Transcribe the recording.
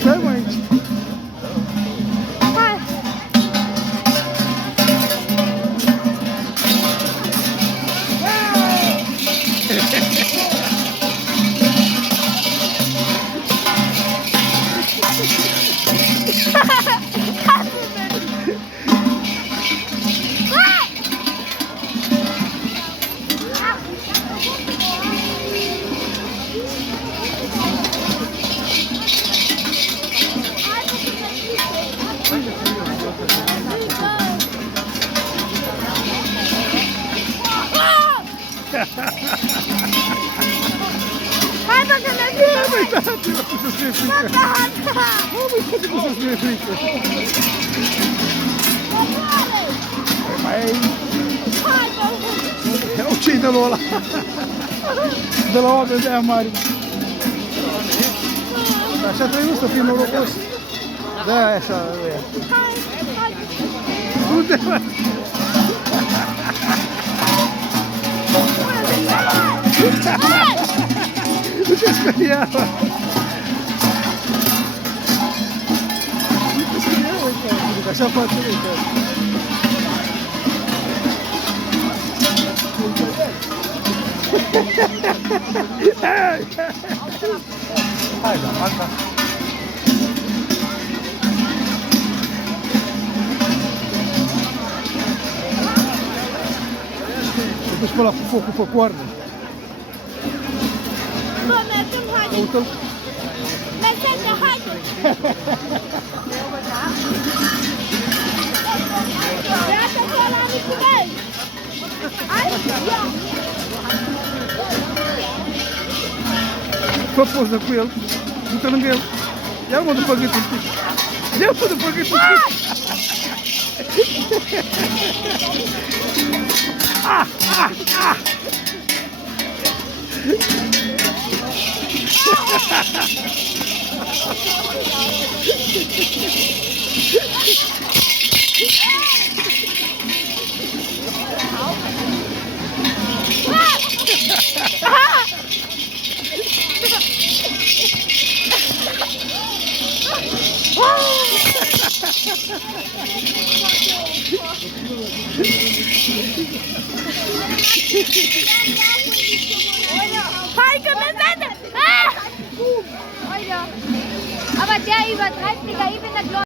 Stai mă aici. Hai! Hai bă că ne Hai băi, tati, mă, cum să-ți fie frică. Mă, băi, tati, cum să-ți fie frică. Mai... Hai bă! Ia ce-i de la ăla? De la oameni de aia mari. Așa trebuie să fii norocos. Da, așa, e. Hai! Hai! Unde, mă? Hai! Nu te speria, mă. Nu te speria, mă, așa face uite. Hai, da, asta. Te duci pe la focul pe coarne. Bă, mergem, haide! Uite-l. Mergem, haide! Iată pe ăla micul meu! Hai! Ia! Fă poză cu el. Du-te lângă el. Ia-l mă după gât un pic. Ia-l mă după gât un pic. Ah, ah, ah. Hai că me vede! Ah! Aber der übertreibt wieder, ich bin der Gläubige.